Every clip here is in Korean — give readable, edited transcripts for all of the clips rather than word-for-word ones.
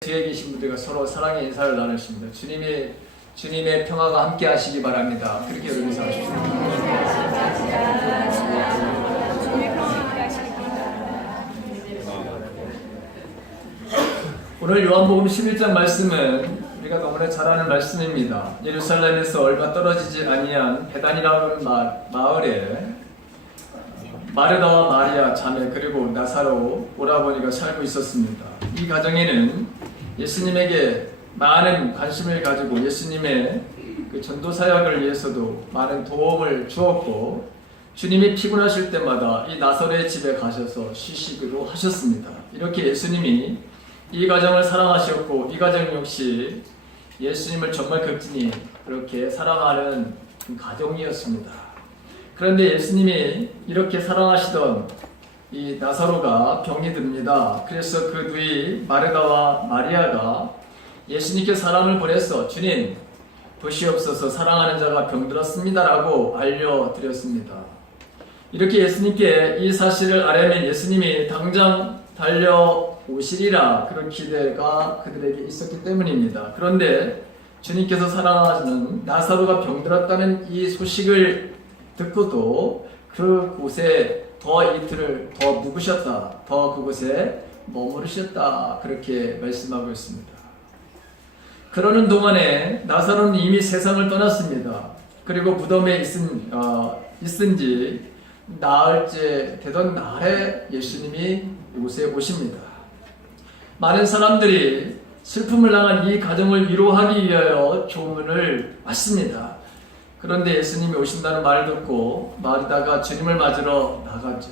뒤에 계신 분들과 서로 사랑의 인사를 나누십니다. 주님의 평화가 함께 하시기 바랍니다. 그렇게 인사하십시오. 오늘 요한복음 11장 말씀은 우리가 너무나 잘 아는 말씀입니다. 예루살렘에서 얼마 떨어지지 아니한 베단이라는 마을에 마르다와 마리아 자매 그리고 나사로 오라버니가 살고 있었습니다. 이 가정에는 예수님에게 많은 관심을 가지고 예수님의 그 전도 사역을 위해서도 많은 도움을 주었고, 주님이 피곤하실 때마다 이 나사로의 집에 가셔서 쉬시기도 하셨습니다. 이렇게 예수님이 이 가정을 사랑하셨고, 이 가정 역시 예수님을 정말 극진히 그렇게 사랑하는 가정이었습니다. 그런데 예수님이 이렇게 사랑하시던 이 나사로가 병이 듭니다. 그래서 그 누이 마르다와 마리아가 예수님께 사람을 보내서 주님 보시옵소서 사랑하는 자가 병들었습니다 라고 알려드렸습니다. 이렇게 예수님께 이 사실을 알아낸 예수님이 당장 달려오시리라 그런 기대가 그들에게 있었기 때문입니다. 그런데 주님께서 사랑하시는 나사로가 병들었다는 이 소식을 듣고도 그곳에 더 이틀을 더 묵으셨다, 더 그곳에 머무르셨다 그렇게 말씀하고 있습니다. 그러는 동안에 나사로는 이미 세상을 떠났습니다. 그리고 무덤에 있은 지 나흘째 되던 날에 예수님이 이곳에 오십니다. 많은 사람들이 슬픔을 당한 이 가정을 위로하기 위하여 조문을 왔습니다. 그런데 예수님이 오신다는 말을 듣고 마리다가 주님을 맞으러 나가죠.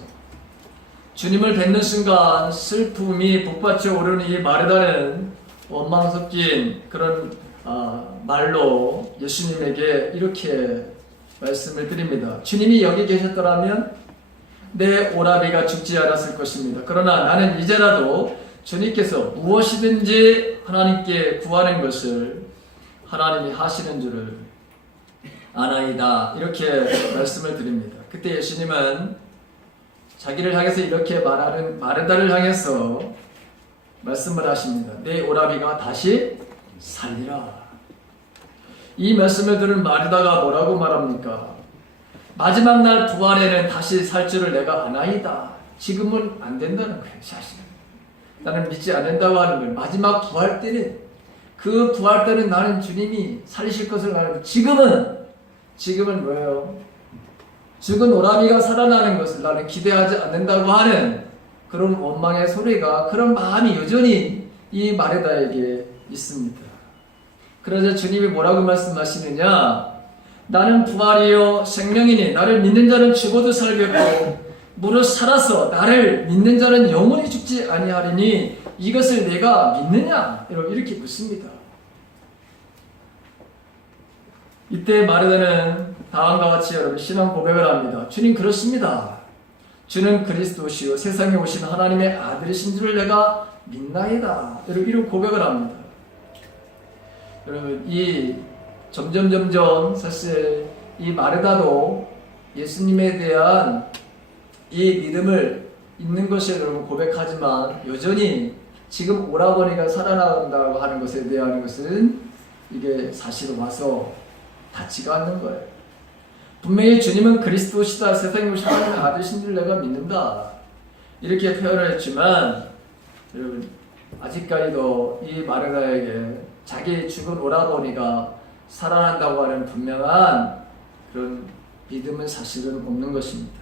주님을 뵙는 순간 슬픔이 복받쳐 오르는 이 마리다는 원망 섞인 그런 말로 예수님에게 이렇게 말씀을 드립니다. 주님이 여기 계셨더라면 내 오라비가 죽지 않았을 것입니다. 그러나 나는 이제라도 주님께서 무엇이든지 하나님께 구하는 것을 하나님이 하시는 줄을 아나이다 이렇게 말씀을 드립니다. 그때 예수님은 자기를 향해서 이렇게 말하는 마르다를 향해서 말씀을 하십니다. 내 오라비가 다시 살리라. 이 말씀을 들은 마르다가 뭐라고 말합니까? 마지막 날 부활에는 다시 살 줄을 내가 아나이다. 지금은 안 된다는 거예요. 사실은 나는 믿지 않는다고 하는 거예요. 마지막 부활 때는 그 부활 때는 나는 주님이 살리실 것을 알고 지금은 뭐예요? 죽은 오라비가 살아나는 것을 나는 기대하지 않는다고 하는 그런 원망의 소리가, 그런 마음이 여전히 이 마르다에게 있습니다. 그러자 주님이 뭐라고 말씀하시느냐? 나는 부활이요 생명이니 나를 믿는 자는 죽어도 살겠고 무릇 살아서 나를 믿는 자는 영원히 죽지 아니하리니 이것을 내가 믿느냐? 이렇게 묻습니다. 이때 마르다는 다음과 같이 여러분 신앙 고백을 합니다. 주님 그렇습니다. 주는 그리스도시요 세상에 오신 하나님의 아들이신 줄을 내가 믿나이다. 이런 고백을 합니다. 여러분 이 점점 사실 이 마르다도 예수님에 대한 이 믿음을 있는 것을 여러분 고백하지만 여전히 지금 오라버니가 살아난다고 하는 것에 대한 것은 이게 사실 와서 닿지가 않는 거예요. 분명히 주님은 그리스도시다, 세상에 오신 하나님의 아들이신 줄 내가 믿는다 이렇게 표현을 했지만 여러분 아직까지도 이 마르다에게 자기 죽은 오라버니가 살아난다고 하는 분명한 그런 믿음은 사실은 없는 것입니다.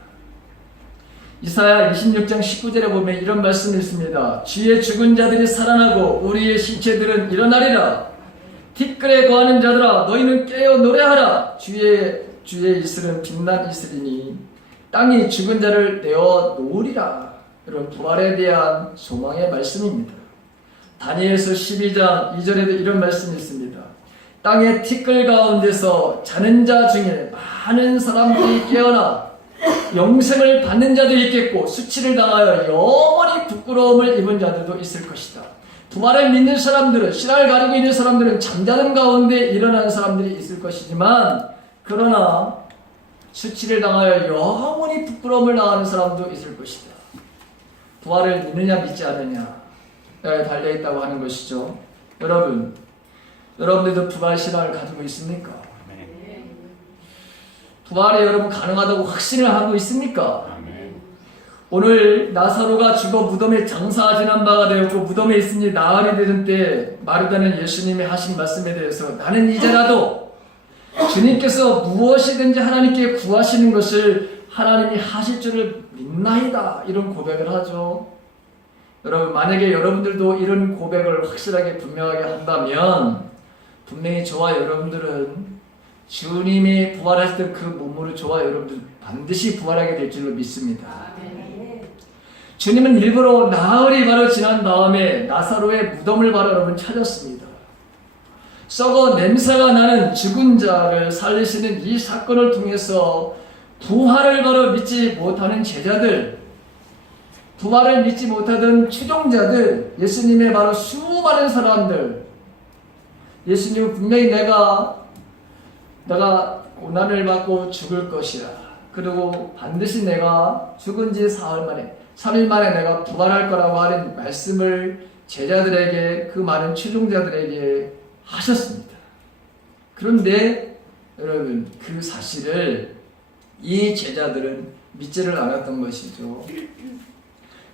이사야 26장 19절에 보면 이런 말씀이 있습니다. 주의 죽은 자들이 살아나고 우리의 신체들은 일어나리라. 티끌에 거하는 자들아 너희는 깨어 노래하라. 주의 이슬은 빛난 이슬이니 땅이 죽은 자를 내어 놓으리라. 이런 부활에 대한 소망의 말씀입니다. 다니엘서 12장 2절에도 이런 말씀이 있습니다. 땅의 티끌 가운데서 자는 자 중에 많은 사람들이 깨어나 영생을 받는 자도 있겠고 수치를 당하여 영원히 부끄러움을 입은 자들도 있을 것이다. 부활을 믿는 사람들은, 신앙을 가지고 있는 사람들은 잠자는 가운데 일어나는 사람들이 있을 것이지만 그러나 수치를 당하여 영원히 부끄러움을 당하는 사람도 있을 것이다. 부활을 믿느냐 믿지 않느냐 달려있다고 하는 것이죠. 여러분들도 부활 신앙을 가지고 있습니까? 부활이 여러분 가능하다고 확신을 하고 있습니까? 오늘 나사로가 죽어 무덤에 장사지난 바가 되었고 무덤에 있으니 나흘이 되던 때 마르다는 예수님이 하신 말씀에 대해서 나는 이제라도 주님께서 무엇이든지 하나님께 구하시는 것을 하나님이 하실 줄을 믿나이다, 이런 고백을 하죠. 여러분, 만약에 여러분들도 이런 고백을 확실하게 분명하게 한다면 분명히 저와 여러분들은 주님이 부활하실 때 그 몸으로 저와 여러분들 반드시 부활하게 될 줄로 믿습니다. 주님은 일부러 나흘이 바로 지난 다음에 나사로의 무덤을 바로 여러분 찾았습니다. 썩어 냄새가 나는 죽은 자를 살리시는 이 사건을 통해서 부활을 바로 믿지 못하는 제자들, 부활을 믿지 못하던 추종자들, 예수님의 바로 수많은 사람들, 예수님은 분명히 내가 고난을 받고 죽을 것이라, 그리고 반드시 내가 죽은 지 3일 만에 내가 부활할 거라고 하는 말씀을 제자들에게, 그 많은 추종자들에게 하셨습니다. 그런데 여러분, 그 사실을 이 제자들은 믿지를 않았던 것이죠.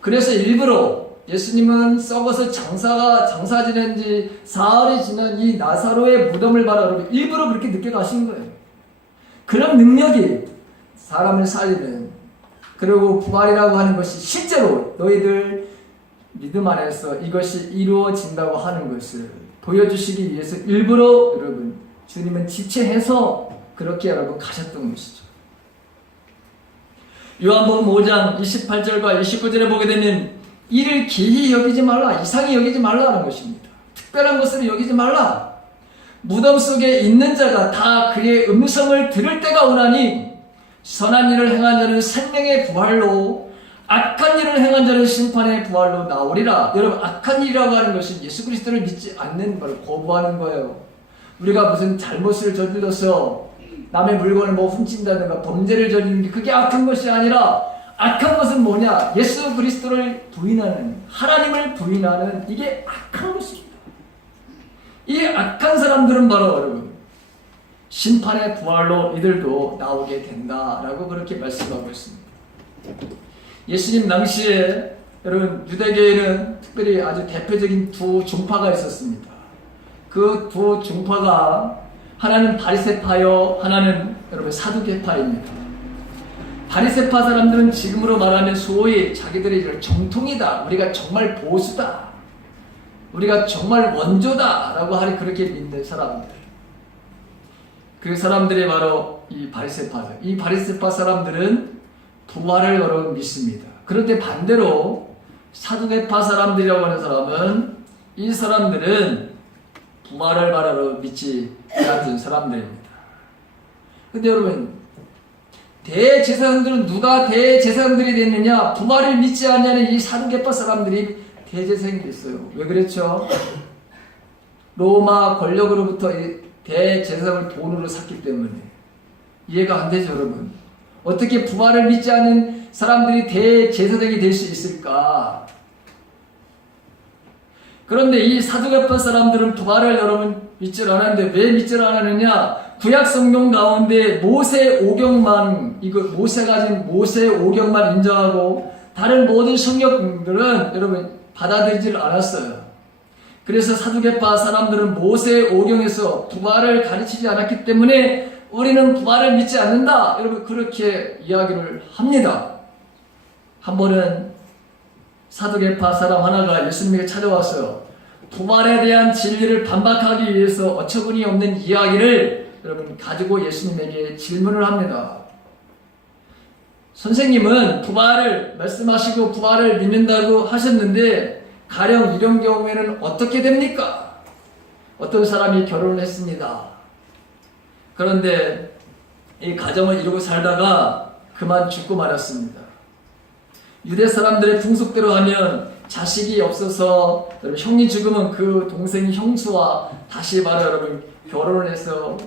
그래서 일부러 예수님은 썩어서 장사 지낸 지 사흘이 지난 이 나사로의 무덤을 바라 여러분 일부러 그렇게 늦게 가신 거예요. 그런 능력이 사람을 살리는, 그리고 부활이라고 하는 것이 실제로 너희들 믿음 안에서 이것이 이루어진다고 하는 것을 보여주시기 위해서 일부러 여러분 주님은 지체해서 그렇게 여러분 가셨던 것이죠. 요한복음 5장 28절과 29절에 보게 되면 이를 기히 여기지 말라, 이상히 여기지 말라는 것입니다. 특별한 것으로 여기지 말라. 무덤 속에 있는 자가 다 그의 음성을 들을 때가 오나니 선한 일을 행한 자는 생명의 부활로, 악한 일을 행한 자는 심판의 부활로 나오리라. 여러분, 악한 일이라고 하는 것은 예수 그리스도를 믿지 않는 걸 거부하는 거예요. 우리가 무슨 잘못을 저질러서 남의 물건을 훔친다든가 범죄를 저지르는 게 그게 악한 것이 아니라, 악한 것은 뭐냐? 예수 그리스도를 부인하는, 하나님을 부인하는, 이게 악한 것입니다. 이 악한 사람들은 바로 여러분 심판의 부활로 이들도 나오게 된다라고 그렇게 말씀하고 있습니다. 예수님 당시에 여러분 유대교에는 특별히 아주 대표적인 두 종파가 있었습니다. 그 두 종파가 하나는 바리새파요, 하나는 여러분 사두개파입니다. 바리새파 사람들은 지금으로 말하면 소위 자기들이 정통이다, 우리가 정말 보수다, 우리가 정말 원조다 라고 하니 그렇게 믿는 사람들, 그 사람들이 바로 이 바리새파들. 이 바리새파 사람들은 부활을 여러분 믿습니다. 그런데 반대로 사두개파 사람들이라고 하는 사람은, 이 사람들은 부활을 바로 믿지 않는 사람들입니다. 근데 여러분, 대제사장들은 누가 대제사장들이 됐느냐? 부활을 믿지 않냐는 이 사두개파 사람들이 대제사장이 됐어요. 왜 그랬죠? 로마 권력으로부터 이 대제사장을 돈으로 샀기 때문에. 이해가 안 되죠, 여러분? 어떻게 부활을 믿지 않는 사람들이 대제사장이 될 수 있을까? 그런데 이 사두개파 사람들은 부활을 여러분 믿질 않았는데, 왜 믿질 않았느냐? 구약 성경 가운데 모세 오경만, 이거 모세가 가진 모세 오경만 인정하고 다른 모든 성경들은 여러분 받아들이질 않았어요. 그래서 사두개파 사람들은 모세 오경에서 부활을 가르치지 않았기 때문에 우리는 부활을 믿지 않는다, 여러분 그렇게 이야기를 합니다. 한 번은 사두개파 사람 하나가 예수님에게 찾아왔어요. 부활에 대한 진리를 반박하기 위해서 어처구니 없는 이야기를 여러분 가지고 예수님에게 질문을 합니다. 선생님은 부활을 말씀하시고 부활을 믿는다고 하셨는데 가령 이런 경우에는 어떻게 됩니까? 어떤 사람이 결혼을 했습니다. 그런데 이 가정을 이루고 살다가 그만 죽고 말았습니다. 유대 사람들의 풍속대로 하면 자식이 없어서 형이 죽으면 그 동생이 형수와 다시 바로 여러분 결혼을 해서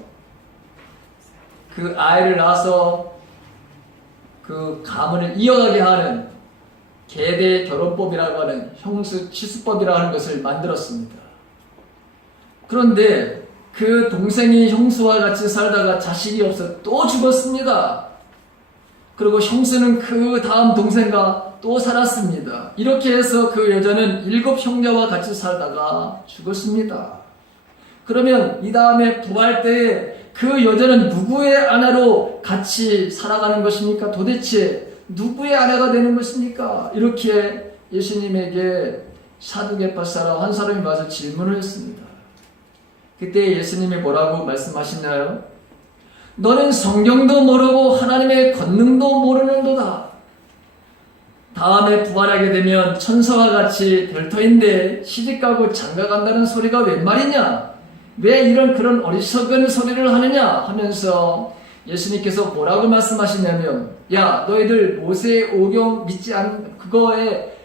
그 아이를 낳아서 그 가문을 이어가게 하는 계대 결혼법이라고 하는 형수 치수법이라고 하는 것을 만들었습니다. 그런데 그 동생이 형수와 같이 살다가 자식이 없어 또 죽었습니다. 그리고 형수는 그 다음 동생과 또 살았습니다. 이렇게 해서 그 여자는 7 형제와 같이 살다가 죽었습니다. 그러면 이 다음에 부활 때에 그 여자는 누구의 아내로 같이 살아가는 것입니까? 도대체 누구의 아내가 되는 것입니까? 이렇게 예수님에게 사두개파 사람 한 사람이 와서 질문을 했습니다. 그때 예수님이 뭐라고 말씀하시나요? 너는 성경도 모르고 하나님의 권능도 모르는도다. 다음에 부활하게 되면 천사와 같이 별터인데 시집가고 장가간다는 소리가 웬 말이냐? 왜 이런 그런 어리석은 소리를 하느냐? 하면서 예수님께서 뭐라고 말씀하시냐면, 야, 너희들 모세의 오경 믿지 않는 그거에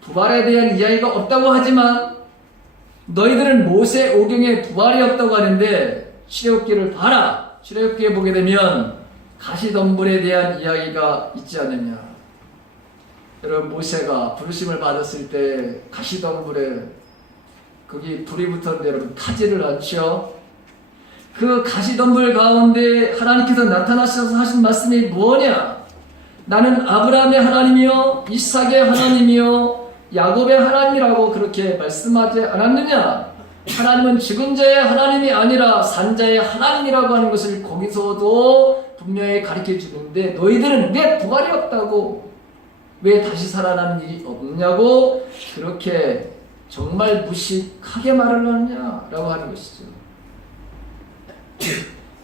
부활에 대한 이야기가 없다고 하지만 너희들은 모세 오경에 부활이 없다고 하는데 출애굽기를 봐라. 출애굽기에 보게 되면 가시덤불에 대한 이야기가 있지 않느냐. 여러분, 모세가 부르심을 받았을 때 가시덤불에 거기 불이 붙었는데 여러분 타지를 않죠. 그 가시덤불 가운데 하나님께서 나타나셔서 하신 말씀이 뭐냐? 나는 아브라함의 하나님이요 이삭의 하나님이요 야곱의 하나님이라고 그렇게 말씀하지 않았느냐? 하나님은 죽은 자의 하나님이 아니라 산 자의 하나님이라고 하는 것을 거기서도 분명히 가르쳐 주는데 너희들은 왜 부활이 없다고, 왜 다시 살아나는 일이 없냐고 그렇게 정말 무식하게 말을 하느냐라고 하는 것이죠.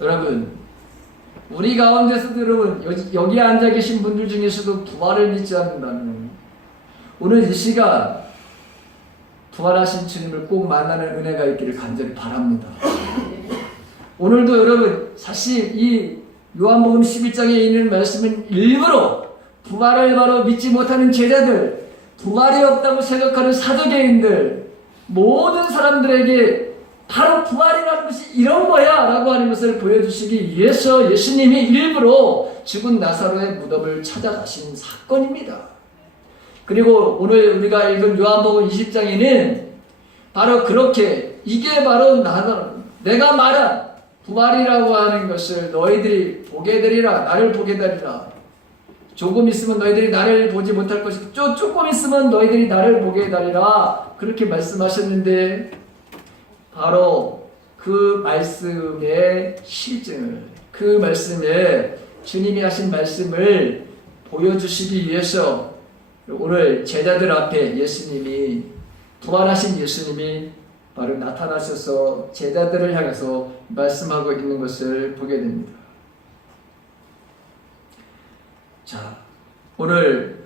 여러분, 우리 가운데서도 여러분 여기 앉아 계신 분들 중에서도 부활을 믿지 않는다면 오늘 이 시간 부활하신 주님을 꼭 만나는 은혜가 있기를 간절히 바랍니다. 오늘도 여러분 사실 이 요한복음 11장에 있는 말씀은 일부러 부활을 바로 믿지 못하는 제자들, 부활이 없다고 생각하는 사두개인들, 모든 사람들에게 바로 부활이라는 것이 이런 거야 라고 하는 것을 보여주시기 위해서 예수님이 일부러 죽은 나사로의 무덤을 찾아가신 사건입니다. 그리고 오늘 우리가 읽은 요한복음 20장에는 바로 그렇게 이게 바로 내가 말한 부활이라고 하는 것을 너희들이 보게 되리라, 나를 보게 되리라. 조금 있으면 너희들이 나를 보지 못할 것이고 조금 있으면 너희들이 나를 보게 되리라 그렇게 말씀하셨는데 바로 그 말씀의 실증을, 그 말씀에 주님이 하신 말씀을 보여주시기 위해서 오늘 제자들 앞에 예수님이, 부활하신 예수님이 바로 나타나셔서 제자들을 향해서 말씀하고 있는 것을 보게 됩니다. 자, 오늘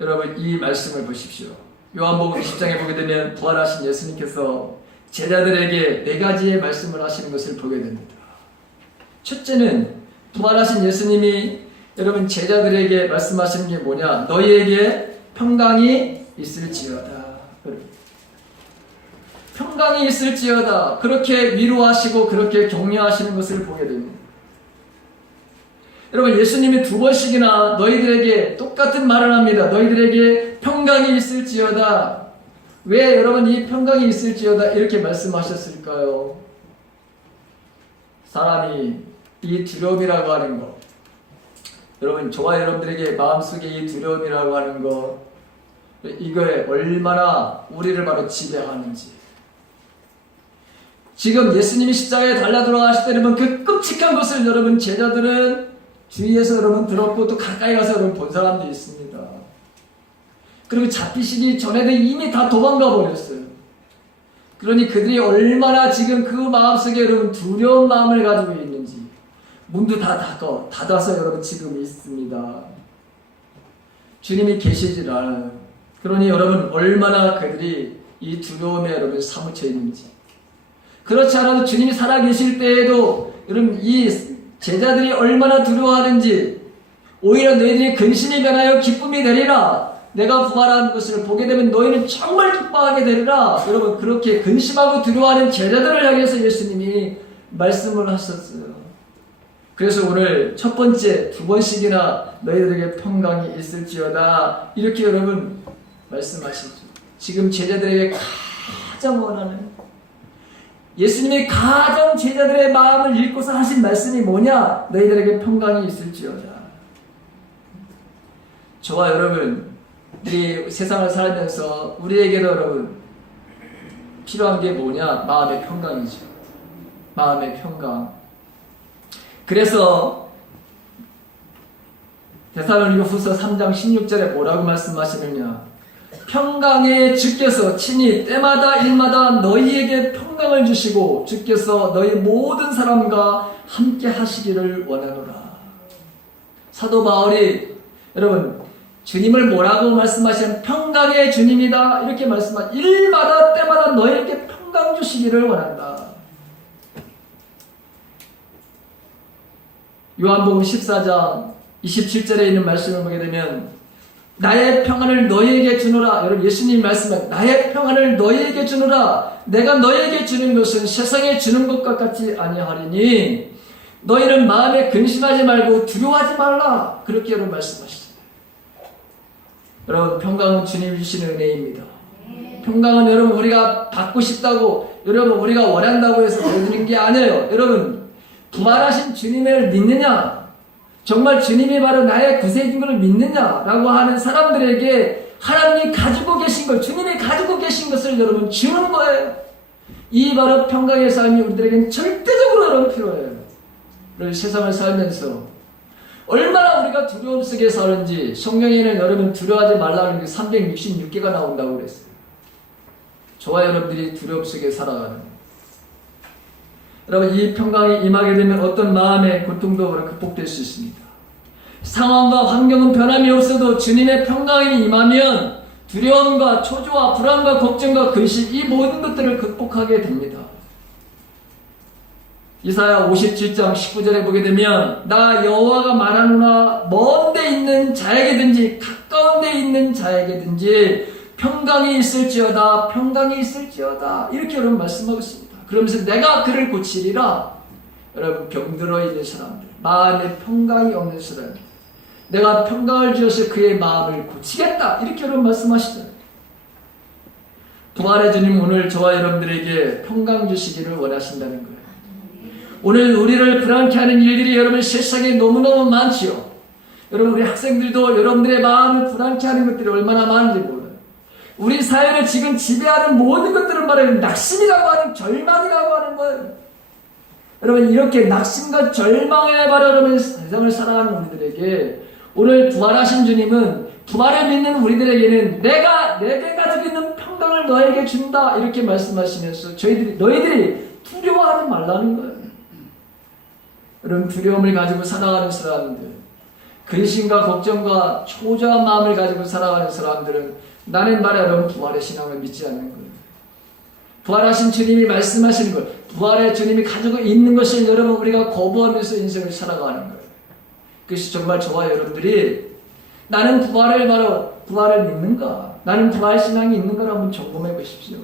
여러분 이 말씀을 보십시오. 요한복음 20장에 보게 되면 부활하신 예수님께서 제자들에게 4가지의 말씀을 하시는 것을 보게 됩니다. 첫째는 부활하신 예수님이 여러분 제자들에게 말씀하시는 게 뭐냐? 너희에게 평강이 있을지어다. 평강이 있을지어다. 그렇게 위로하시고 그렇게 격려하시는 것을 보게 됩니다. 여러분 예수님이 2번씩이나 너희들에게 똑같은 말을 합니다. 너희들에게 평강이 있을지어다. 왜 여러분 이 평강이 있을지어다 이렇게 말씀하셨을까요? 사람이 이 두려움이라고 하는 것, 여러분 저와 여러분들에게 마음속에 이 두려움이라고 하는 것, 이거에 얼마나 우리를 바로 지배하는지. 지금 예수님이 십자가에 달려 돌아가실 때는 그 끔찍한 것을 여러분 제자들은 주위에서 여러분 들었고 또 가까이 가서 여러분 본 사람도 있습니다. 그리고 잡히시기 전에도 이미 다 도망가 버렸어요. 그러니 그들이 얼마나 지금 그 마음속에 여러분 두려운 마음을 가지고 있는지 문도 다 닫아서 여러분 지금 있습니다. 주님이 계시질 않아요. 그러니 여러분 얼마나 그들이 이 두려움에 여러분 사무쳐 있는지. 그렇지 않아도 주님이 살아계실 때에도 여러분 이 제자들이 얼마나 두려워하는지, 오히려 너희들이 근심이 변하여 기쁨이 되리라. 내가 부활한 것을 보게 되면 너희는 정말 기뻐하게 되리라. 여러분 그렇게 근심하고 두려워하는 제자들을 향해서 예수님이 말씀을 하셨어요. 그래서 오늘 첫 번째, 두 번씩이나 너희들에게 평강이 있을지어다 이렇게 여러분 말씀하시죠. 지금 제자들에게 가장 원하는, 예수님이 가장 제자들의 마음을 읽고서 하신 말씀이 뭐냐? 너희들에게 평강이 있을지어다. 저와 여러분들이 세상을 살면서 우리에게도 여러분 필요한 게 뭐냐? 마음의 평강이죠. 마음의 평강. 그래서 데살로니가후서 3장 16절에 뭐라고 말씀하시느냐? 평강의 주께서 친히 때마다 일마다 너희에게 평강을 주시고 주께서 너희 모든 사람과 함께 하시기를 원하노라. 사도 바울이 여러분 주님을 뭐라고 말씀하시는 평강의 주님이다 이렇게 말씀하시는, 일마다 때마다 너희에게 평강 주시기를 원한다. 요한복음 14장 27절에 있는 말씀을 보게 되면 나의 평안을 너희에게 주노라. 여러분 예수님이 말씀하신 나의 평안을 너희에게 주노라. 내가 너희에게 주는 것은 세상에 주는 것과 같이 아니하리니 너희는 마음에 근심하지 말고 두려워하지 말라. 그렇게 여러분 말씀하시죠. 여러분 평강은 주님이 주시는 은혜입니다. 평강은 여러분 우리가 받고 싶다고, 여러분 우리가 원한다고 해서 얻는 게 아니에요. 여러분 부활하신 주님을 믿느냐? 정말 주님이 바로 나의 구세주인 것을 믿느냐라고 하는 사람들에게 하나님이 가지고 계신 것, 주님이 가지고 계신 것을 여러분 주는 거예요. 이 바로 평강의 삶이 우리들에게는 절대적으로 여러분 필요해요. 우리 세상을 살면서 얼마나 우리가 두려움 속에 사는지 성경에는 여러분 두려워하지 말라는 게 366개가 나온다고 그랬어요. 저와 여러분들이 두려움 속에 살아가는 거예요. 여러분 이 평강이 임하게 되면 어떤 마음의 고통도 극복될 수 있습니다. 상황과 환경은 변함이 없어도 주님의 평강이 임하면 두려움과 초조와 불안과 걱정과 근심 이 모든 것들을 극복하게 됩니다. 이사야 57장 19절에 보게 되면 나 여호와가 말하노라 먼 데 있는 자에게든지 가까운 데 있는 자에게든지 평강이 있을지어다 평강이 있을지어다 이렇게 여러분 말씀하고 있습니다. 그러면서 내가 그를 고치리라. 여러분 병들어 있는 사람들, 마음에 평강이 없는 사람들, 내가 평강을 주어서 그의 마음을 고치겠다 이렇게 여러분 말씀하시잖아요. 부활의 주님 오늘 저와 여러분들에게 평강 주시기를 원하신다는 거예요. 오늘 우리를 불안케 하는 일들이 여러분 세상에 너무너무 많지요. 여러분 우리 학생들도 여러분들의 마음을 불안케 하는 것들이 얼마나 많은지 몰라요. 우리 사회를 지금 지배하는 모든 것들은 말하는 낙심이라고 하는, 절망이라고 하는 거예요. 여러분 이렇게 낙심과 절망에 바로 여러분 세상을 살아가는 우리들에게 오늘 부활하신 주님은 부활을 믿는 우리들에게는 내가 내게 가지고 있는 평강을 너에게 준다 이렇게 말씀하시면서 너희들이 두려워하지 말라는 거예요. 여러분 두려움을 가지고 살아가는 사람들, 근심과 걱정과 초조한 마음을 가지고 살아가는 사람들은 나는 말이야 여러분 부활의 신앙을 믿지 않는 거예요. 부활하신 주님이 말씀하시는 것, 부활의 주님이 가지고 있는 것을 여러분 우리가 거부하면서 인생을 살아가는 거예요. 그것이 정말 저와 여러분들이 나는 부활을 믿는가? 나는 부활 신앙이 있는가를 한번 점검해 보십시오.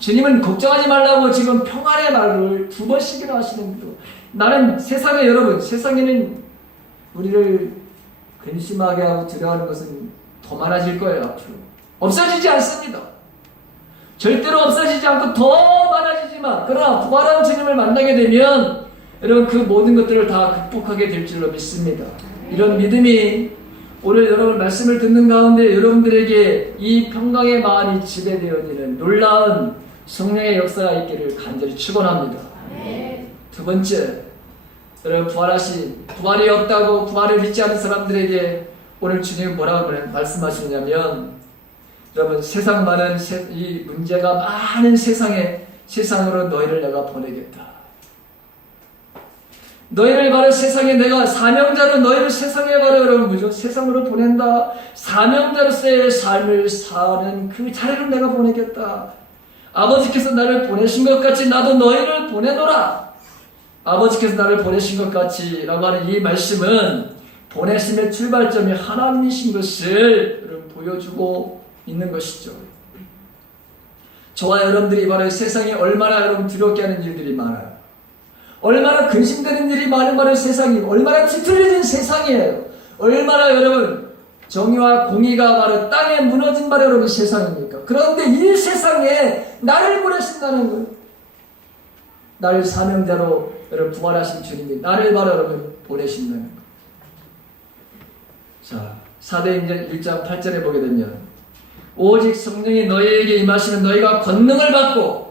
주님은 걱정하지 말라고 지금 평안의 말을 2번씩이나 하시는데도 나는 세상에 여러분 세상에는 우리를 근심하게 하고 두려워하는 것은 더 많아질 거예요. 앞으로 없어지지 않습니다. 절대로 없어지지 않고 더 많아지지만 그러나 부활한 주님을 만나게 되면 여러분 그 모든 것들을 다 극복하게 될 줄로 믿습니다. 이런 믿음이 오늘 여러분 말씀을 듣는 가운데 여러분들에게 이 평강의 마음이 지배되어지는 놀라운 성령의 역사가 있기를 간절히 축원합니다. 두 번째, 여러분 부활이 없다고 부활을 믿지 않는 사람들에게 오늘 주님이 뭐라고 말씀하시냐면 여러분 세상 많은 이 문제가 많은 세상으로 너희를 내가 보내겠다. 너희를 바로 세상에 내가 사명자로 너희를 세상에 바로 여러분 세상으로 보낸다. 사명자로서의 삶을 사는 그 자리로 내가 보내겠다. 아버지께서 나를 보내신 것 같이 나도 너희를 보내노라. 아버지께서 나를 보내신 것 같이 라고 하는 이 말씀은 보내심의 출발점이 하나님이신 것을 여러분 보여주고 있는 것이죠. 저와 여러분들이 바로 세상에 얼마나 여러분 두렵게 하는 일들이 많아요. 얼마나 근심되는 일이 많은 세상이고 얼마나 뒤틀려진 세상이에요. 얼마나 여러분 정의와 공의가 바로 땅에 무너진 바로 여러분 세상입니까? 그런데 이 세상에 나를 보내신다는 거예요. 나를 사명자로 여러분 부활하신 주님이 나를 바로 여러분 보내신다는 거예요. 자, 사도행전 1장 8절에 보게 되면 오직 성령이 너희에게 임하시면 너희가 권능을 받고